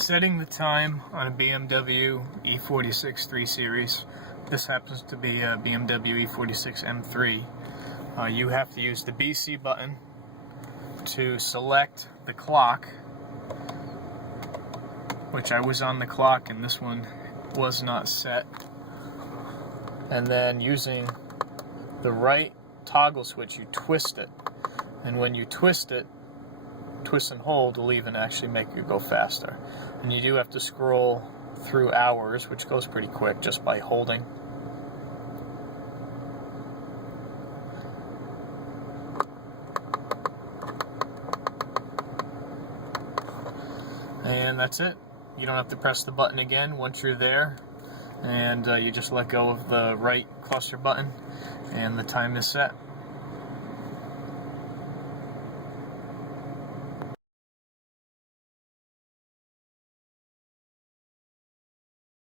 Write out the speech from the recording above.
Setting the time on a BMW E46 3 Series. This happens to be a BMW E46 M3. You have to use the BC button to select the clock, which I was on the clock and this one was not set. And then using the right toggle switch, you twist it. And when you twist it, twist and hold will even actually make it go faster. And you do have to scroll through hours, which goes pretty quick just by holding. And that's it. You don't have to press the button again once you're there. And you just let go of the right cluster button and the time is set.